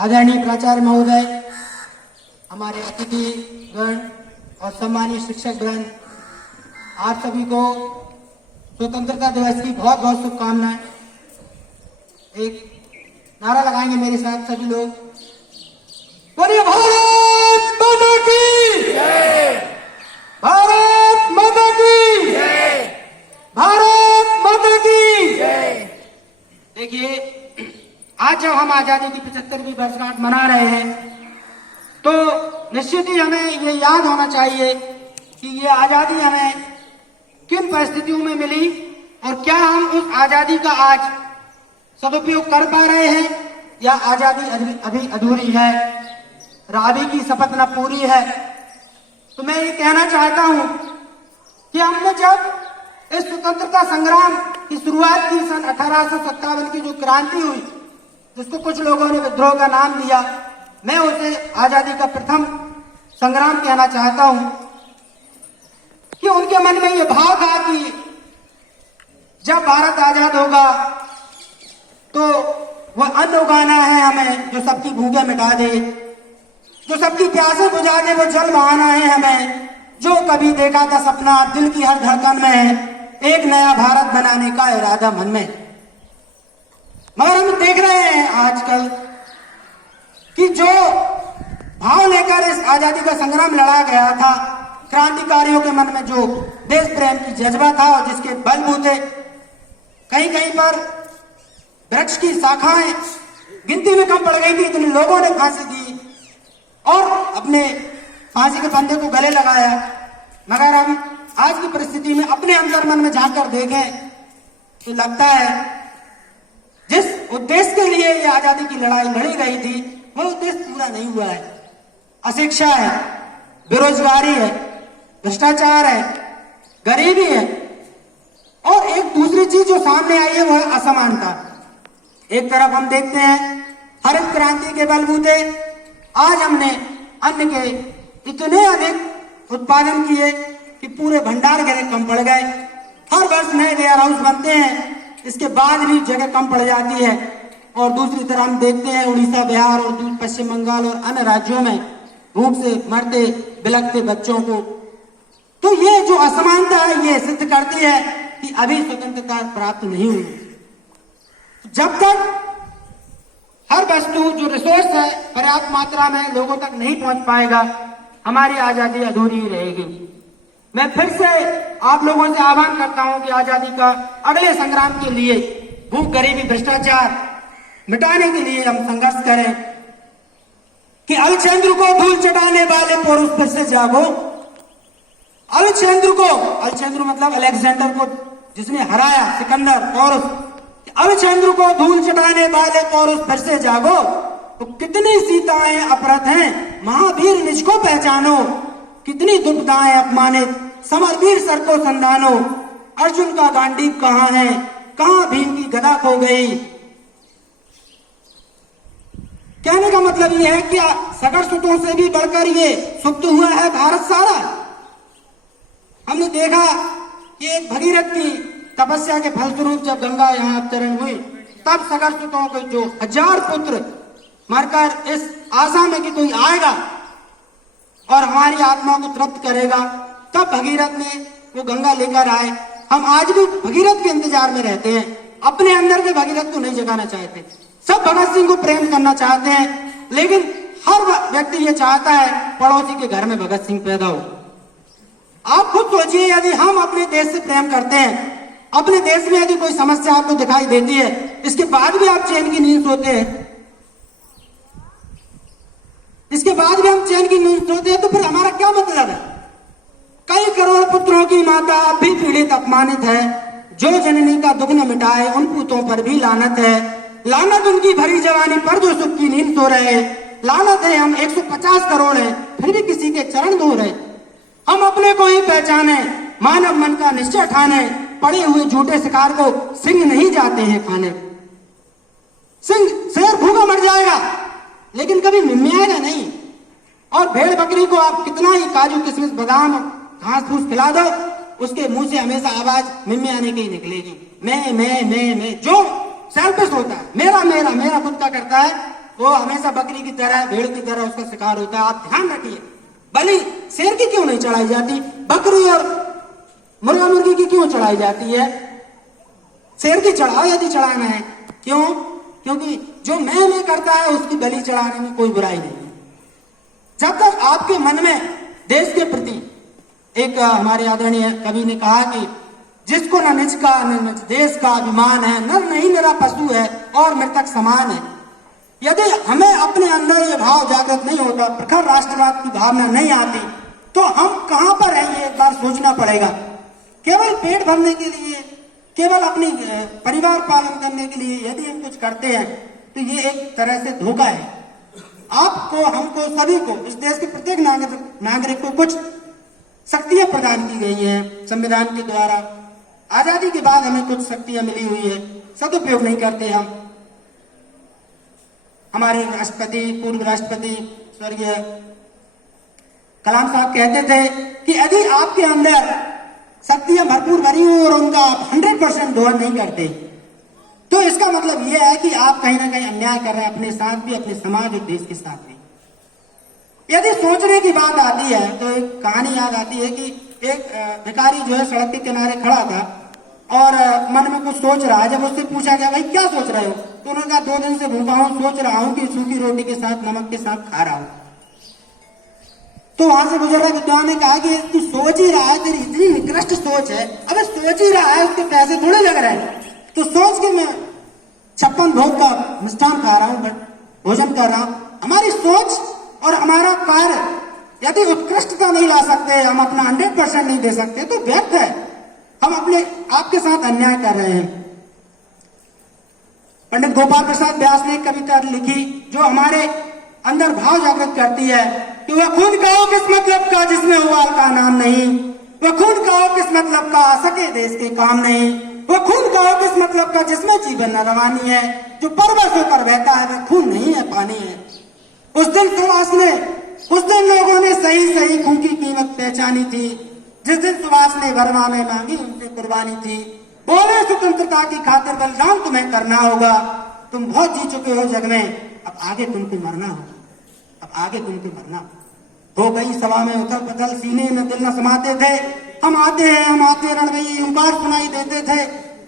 आदरणीय प्राचार्य महोदय, हमारे अतिथिगण और सम्मानीय शिक्षक गण, आप सभी को स्वतंत्रता दिवस की बहुत बहुत शुभकामनाएं। एक नारा लगाएंगे मेरे साथ सभी लोग। बोलिए भारत माता की जय, भारत माता की जय, भारत माता की जय। देखिए, आज जब हम आजादी की 75वीं वर्षगांठ मना रहे हैं तो निश्चित ही हमें ये याद होना चाहिए कि ये आजादी हमें किन परिस्थितियों में मिली और क्या हम उस आजादी का आज सदुपयोग कर पा रहे हैं या आजादी अभी अधूरी है, रावी की शपथ न पूरी है। तो मैं ये कहना चाहता हूं कि हमने जब इस स्वतंत्रता संग्राम की शुरुआत की सन 1857 की जो क्रांति हुई, जिसको कुछ लोगों ने विद्रोह का नाम दिया, मैं उसे आजादी का प्रथम संग्राम कहना चाहता हूं कि उनके मन में यह भाव था कि जब भारत आजाद होगा तो वह अन्न उगाना है हमें जो सबकी भूखे मिटा दे, जो सबकी प्यासे बुझा दे, वो जल बहाना है हमें जो कभी देखा था सपना दिल की हर धड़कन में, एक नया भारत बनाने का इरादा मन में। मगर हम देख रहे हैं आजकल कि जो भाव लेकर इस आजादी का संग्राम लड़ा गया था, क्रांतिकारियों के मन में जो देश प्रेम की जज्बा था और जिसके बलबूते कहीं कहीं पर वृक्ष की शाखाएं गिनती में कम पड़ गई थी, इतने लोगों ने फांसी दी और अपने फांसी के फंदे को गले लगाया। मगर हम आज की परिस्थिति में अपने अंदर मन में झांक कर देखें तो लगता है जिस उद्देश्य के लिए ये आजादी की लड़ाई लड़ी गई थी वो उद्देश्य पूरा नहीं हुआ है। अशिक्षा है, बेरोजगारी है, भ्रष्टाचार है, गरीबी है और एक दूसरी चीज जो सामने आई है वो है असमानता। एक तरफ हम देखते हैं हरित क्रांति के बलबूते आज हमने अन्न के इतने अधिक उत्पादन किए कि पूरे भंडार गृह कम पड़ गए। हर वर्ष नए वेयर हाउस बनते हैं, इसके बाद भी जगह कम पड़ जाती है। और दूसरी तरफ हम देखते हैं उड़ीसा, बिहार और पश्चिम बंगाल और अन्य राज्यों में भूख से मरते बिलखते बच्चों को। तो ये जो असमानता है ये सिद्ध करती है कि अभी स्वतंत्रता प्राप्त नहीं हुई। जब तक हर वस्तु जो रिसोर्स है पर्याप्त मात्रा में लोगों तक नहीं पहुंच पाएगा, हमारी आजादी अधूरी रहेगी। मैं फिर से आप लोगों से आह्वान करता हूं कि आजादी का अगले संग्राम के लिए भूख, गरीबी, भ्रष्टाचार मिटाने के लिए हम संघर्ष करें कि अलचंद्र को धूल चटाने वाले पुरुष फिर से जागो। अलचंद्र को, अलचंद्र मतलब अलेक्जेंडर को जिसने हराया, सिकंदर पौरुष, अलचंद्र को धूल चटाने वाले पौरुष फिर से जागो। तो कितनी सीताएं अपरत हैं, महावीर निज को पहचानो, कितनी दुर्दाएं अपमानित, समरवीर सर को संधानो। अर्जुन का गांडीव कहां है, कहां भीम की गदा खो गई। कहने का मतलब यह है कि सगर सुतों से भी बढ़कर ये सुप्त हुआ है भारत सारा। हमने देखा कि एक भगीरथ की तपस्या के फलस्वरूप जब गंगा यहाँ अवतरण हुई तब सगर सुतों के जो 1000 पुत्र मरकर इस आशा में कि कोई आएगा और हमारी आत्मा को तृप्त करेगा, तब भगीरथ ने वो गंगा लेकर आए। हम आज भी भगीरथ के इंतजार में रहते हैं, अपने अंदर के भगीरथ को नहीं जगाना चाहते। सब भगत सिंह को प्रेम करना चाहते हैं, लेकिन हर व्यक्ति ये चाहता है पड़ोसी के घर में भगत सिंह पैदा हो। आप खुद सोचिए, यदि हम अपने देश से प्रेम करते हैं, अपने देश में यदि कोई समस्या आपको दिखाई देती है, इसके बाद भी आप चैन की नींद सोते हैं, इसके बाद भी हम चैन की नींद सोते हैं, तो फिर हमारा क्या मतलब है। कई करोड़ पुत्रों की माता अब भी पीड़ित अपमानित है, जो जननी का दुख न मिटाए उन पूतों पर भी लानत है। लानत उनकी भरी जवानी पर जो सुख की नींद सो रहे, लानत है हम 150 करोड़ हैं फिर भी किसी के चरण धो रहे। हम अपने को ही पहचाने, मानव मन का निश्चय ठाने, पड़े हुए झूठे शिकार को सिंह नहीं जाते हैं खाने। सिंह शेर भूखा मर जाएगा लेकिन कभी मिमियाएगा नहीं। और भेड़ बकरी को आप कितना ही काजू किशमिश बादाम घास फूस खिला दो, उसके मुंह से हमेशा आवाज मिमियाने की निकलेगी। मैं जो सेल्फिश होता है, मेरा मेरा मेरा खुद का करता है, वो हमेशा बकरी की तरह, भेड़ की तरह उसका शिकार होता है। आप ध्यान रखिए, बलि शेर की क्यों नहीं चढ़ाई जाती, बकरी और मुर्गा मुर्गी की क्यों चढ़ाई जाती है? शेर की चढ़ाओ यदि चढ़ाना है। क्यों? क्योंकि जो मैं करता है उसकी बलि चढ़ाने में कोई बुराई नहीं है। जब तक आपके मन में देश के प्रति, एक हमारे आदरणीय कवि ने कहा कि जिसको न निज का न निज देश का अभिमान है, नर नहीं मेरा पशु है और मृतक समान है। यदि हमें अपने अंदर ये भाव जागृत नहीं होता, प्रखर राष्ट्रवाद की भावना नहीं आती, तो हम कहां पर रहेंगे एक बार सोचना पड़ेगा। केवल पेट भरने के लिए, केवल अपनी परिवार पालन करने के लिए यदि हम कुछ करते हैं तो ये एक तरह से धोखा है। आपको, हमको, सभी को, इस देश के प्रत्येक नागरिक को कुछ शक्तियां प्रदान की गई हैं संविधान के द्वारा। आजादी के बाद हमें कुछ शक्तियां मिली हुई है, सदुपयोग नहीं करते हम। हमारे राष्ट्रपति, पूर्व राष्ट्रपति स्वर्गीय कलाम साहब कहते थे कि यदि आपके अंदर शक्तियां भरपूर भरी हो और उनका 100% दोहन नहीं करते, तो इसका मतलब यह है कि आप कहीं ना कहीं अन्याय कर रहे हैं अपने साथ भी, अपने समाज और देश के साथ भी। यदि सोचने की बात आती है तो एक कहानी याद आती है कि एक भिखारी जो है सड़क के किनारे खड़ा था और मन में कुछ सोच रहा है। जब उससे पूछा गया भाई क्या सोच रहे हो, तो उन्होंने कहा 2 दिन से भूखा हूं, सोच रहा हूं कि सूखी रोटी के साथ नमक के साथ खा रहा हूं। तो वहां से गुजर रहे विद्वान ने कहा कि तू सोच ही रहा है, तेरी इतनी निकृष्ट सोच है, अबे सोच ही रहा है, उसके पैसे थोड़े लग रहे हैं। तो सोच के मैं 56 भोग का मिष्ठान खा रहा हूं, भोजन कर रहा हूं। हमारी सोच और हमारा कार्य यदि उत्कृष्टता नहीं ला सकते, हम अपना 100% नहीं दे सकते, तो व्यर्थ है, हम अपने आपके साथ अन्याय कर रहे हैं। पंडित गोपाल प्रसाद व्यास ने एक कविता लिखी जो हमारे अंदर भाव जागृत करती है कि वह खून का हो किस मतलब का जिसमें उबाल का नाम नहीं, वह खून का हो किस मतलब का सके देश के काम नहीं, वह खून का हो किस मतलब का जिसमें जीवन न रवानी है, जो परवश होकर बहता है वह खून नहीं है पानी है। उस दिन लोगों ने सही खून की कीमत पहचानी थी, जिस दिन सुभाष ने बर्मा में मांगी उनसे कुर्बानी थी। बोले स्वतंत्रता की खातिर बलिदान तुम्हें करना होगा, तुम बहुत जी चुके हो जग में, अब आगे तुमको मरना होगा, अब आगे तुमको मरना हो। गई सभा में उथल पुथल, सीने में दिल न समाते थे, हम आते रणभई ओंकार सुनाई देते थे।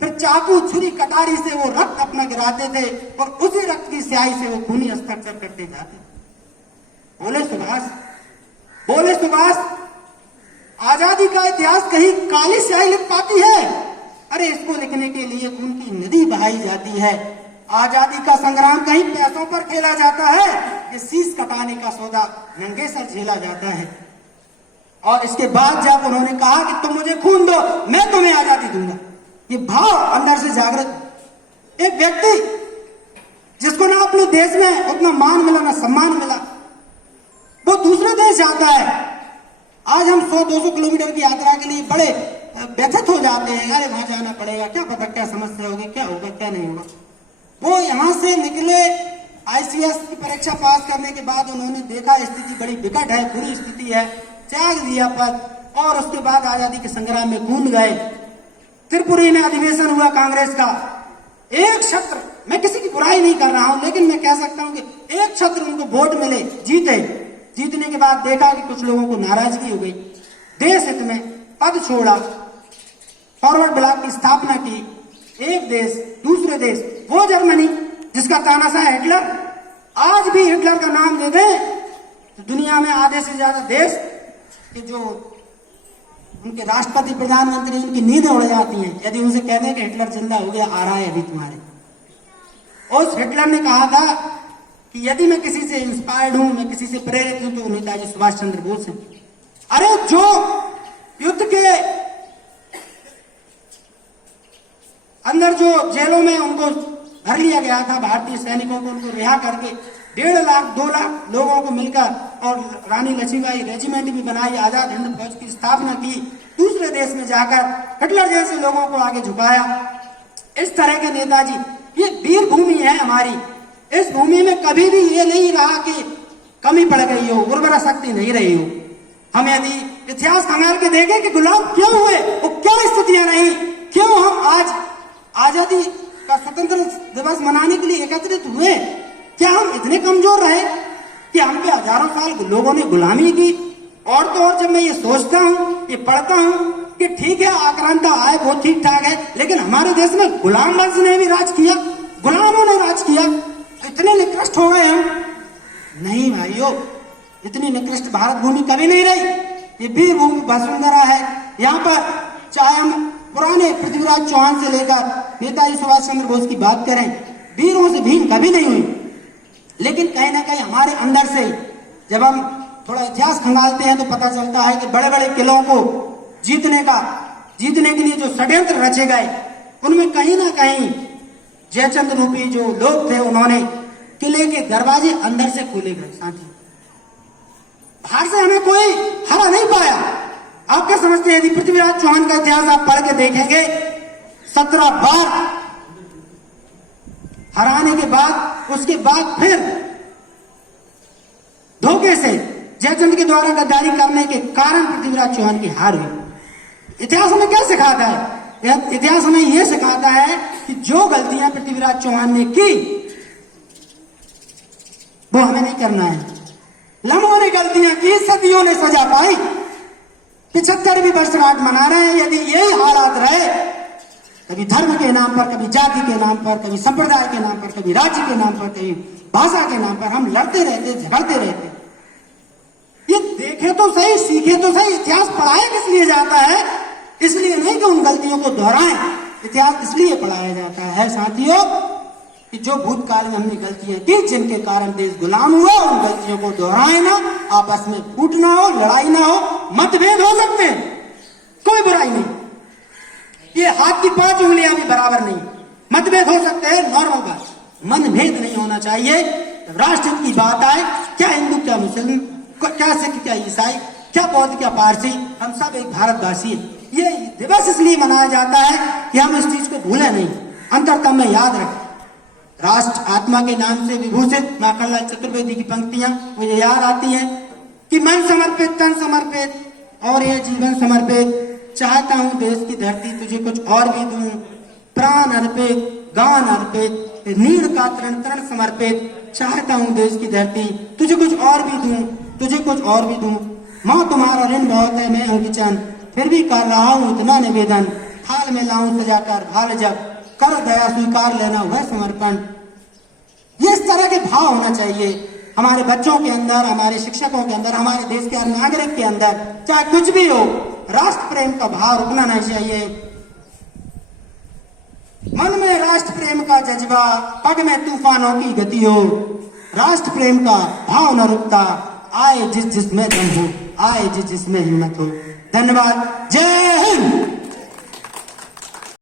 फिर चाकू छुरी कटारी से वो रक्त अपना गिराते थे और उसी रक्त की स्याही से वो खूनी हस्ताक्षर करते जाते। बोले सुभाष आजादी का इतिहास कहीं काली स्याही लिख पाती है? अरे इसको लिखने के लिए खून की नदी बहाई जाती है। आजादी का संग्राम कहीं पैसों पर खेला जाता है, ये शीश कटाने का सौदा नंगे सर झेला जाता है। और इसके बाद जब उन्होंने कहा कि तुम मुझे खून दो, मैं तुम्हें आजादी दूंगा, ये भाव अंदर से जागृत। एक व्यक्ति जिसको ना अपने देश में उतना मान मिला ना सम्मान मिला, वो दूसरे देश जाता है। आज हम 100-200 किलोमीटर की यात्रा के लिए बड़े व्यथित हो जाते हैं, अरे वहां जाना पड़ेगा, क्या पता क्या समस्या होगी, क्या होगा क्या नहीं होगा। वो यहां से निकले, आईसीएस की परीक्षा पास करने के बाद उन्होंने देखा स्थिति बड़ी विकट है, बुरी स्थिति है, त्याग दिया पद और उसके बाद आजादी के संग्राम में कूद गए। त्रिपुरी में अधिवेशन हुआ कांग्रेस का, एक छत्र, मैं किसी की बुराई नहीं कर रहा हूं, लेकिन मैं कह सकता हूं कि एक छत्र उनको वोट मिले, जीतने के बाद देखा कि कुछ लोगों को नाराजगी हो गई, देश हित में पद छोड़ा, फॉरवर्ड ब्लॉक की स्थापना की। एक देश दूसरे देश, वो जर्मनी जिसका तानाशाह हिटलर, आज भी हिटलर का नाम दे दें तो दुनिया में आधे से ज्यादा देश के जो उनके राष्ट्रपति प्रधानमंत्री उनकी नींद उड़ जाती है यदि उनसे कह दें कि हिटलर जिंदा हो गया, आ रहा है अभी तुम्हारे। उस हिटलर ने कहा था कि यदि मैं किसी से इंस्पायर्ड हूं, मैं किसी से प्रेरित हूं, तो नेताजी सुभाष चंद्र बोस हैं। अरे जो युद्ध के अंदर जो जेलों में उनको भर लिया गया था, भारतीय सैनिकों को, उनको रिहा करके 1.5 लाख 2 लाख लोगों को मिलकर और रानी लक्ष्मीबाई रेजिमेंट भी बनाई, आजाद हिंद फौज की स्थापना की, दूसरे देश में जाकर हिटलर जैसे लोगों को आगे झुकाया। इस तरह के नेताजी, ये वीर भूमि है हमारी। इस भूमि में कभी भी ये नहीं रहा कि कमी पड़ गई हो, उर्वरा शक्ति नहीं रही हो। हम यदि इतिहास खंगाल के देखें कि गुलाम क्यों हुए, वो क्या स्थितियां रही, क्यों हम आज आजादी का स्वतंत्र दिवस मनाने के लिए एकत्रित हुए, क्या हम इतने कमजोर रहे कि हम पे हजारों साल लोगों ने गुलामी की? और तो और जब मैं ये सोचता हूँ, ये पढ़ता हूँ कि ठीक है आक्रांता आए वो ठीक ठाक है, लेकिन हमारे देश में गुलाम वंश ने भी राज किया, गुलामों ने राज किया, इतने निकृष्ट हो गए हम? नहीं भाइयों, इतनी निकृष्ट भारत भूमि कभी नहीं रही। ये वीर भूमि वसुंधरा है। यहाँ पर चाहे हम पुराने पृथ्वीराज चौहान से लेकर नेताजी सुभाष चंद्र बोस की बात करें, वीरों से भीन कभी नहीं हुई। लेकिन कहीं ना कहीं हमारे अंदर से जब हम थोड़ा इतिहास खंगालते हैं तो पता चलता है कि बड़े बड़े किलों को जीतने के लिए जो षड्यंत्र रचे गए, उनमें कहीं ना कहीं जयचंद रूपी जो लोग थे, उन्होंने किले के दरवाजे अंदर से खोले गए। साथी, बाहर से हमें कोई हरा नहीं पाया। आप क्या समझते हैं? यदि पृथ्वीराज चौहान का इतिहास आप पढ़ के देखेंगे, 17 बार हराने के बाद, उसके बाद फिर धोखे से जयचंद के द्वारा गद्दारी करने के कारण पृथ्वीराज चौहान की हार हुई। इतिहास हमें क्या सिखाता है? इतिहास हमें यह सिखाता है कि जो गलतियां पृथ्वीराज चौहान ने की वो हमें नहीं करना है। लम्हों ने गलतियां की, सदियों ने सजा पाई, 75वीं वर्षगांठ मना रहे हैं। यदि यही हालात रहे, कभी धर्म के नाम पर, कभी जाति के नाम पर, कभी संप्रदाय के नाम पर, कभी राज्य के नाम पर, कभी भाषा के नाम पर हम लड़ते रहते, झगड़ते रहते। ये देखे तो सही, सीखे तो सही। इतिहास पढ़ाया किस लिए जाता है? इसलिए नहीं कि उन गलतियों को दोहराएं। इतिहास इसलिए पढ़ाया जाता है साथियों कि जो भूतकाल में हमने गलतियां की, जिनके कारण देश गुलाम हुआ, उन गलतियों को दोहराए ना, आपस में फूट ना हो, लड़ाई ना हो, मतभेद हो सकते हैं, कोई बुराई नहीं। ये हाथ की 5 उंगलियां भी बराबर नहीं, मतभेद हो सकते हैं, नॉर्मल बात। मनभेद नहीं होना चाहिए। जब राष्ट्र की बात आए, क्या हिंदू, क्या मुस्लिम, क्या सिख, क्या ईसाई, क्या बौद्ध, क्या पारसी, हम सब एक भारतवासी है। ये दिवस इसलिए मनाया जाता है कि हम इस चीज को भूलें नहीं, अंतरतम में याद रखें। राष्ट्र आत्मा के नाम से विभूषित माखनलाल चतुर्वेदी की पंक्तियां मुझे याद आती हैं कि मन समर्पित, तन समर्पित और ये जीवन समर्पित, चाहता हूं देश की धरती तुझे कुछ और भी दूं, प्राण अर्पित, गान अर्पित, नीड़ का तरण तरण समर्पित, चाहता हूं देश की धरती तुझे कुछ और भी दूं, तुझे कुछ और भी दूं। माँ तुम्हारा ऋण बहुत है, मैं अंकिचन, फिर भी कर रहा हूं इतना निवेदन, थाल में लाऊं सजाकर भाल जब, कर दया स्वीकार लेना वह समर्पण। ये इस तरह के भाव होना चाहिए हमारे बच्चों के अंदर, हमारे शिक्षकों के अंदर, हमारे देश के हर नागरिक के अंदर। चाहे कुछ भी हो, राष्ट्र प्रेम का भाव रुकना नहीं चाहिए। मन में राष्ट्र प्रेम का जज्बा, पग में तूफानों की गति हो, राष्ट्र प्रेम का भाव न रुकता, आए जिस जिसमें दम हो, आए जिस जिसमें हिम्मत हो। धन्यवाद। जय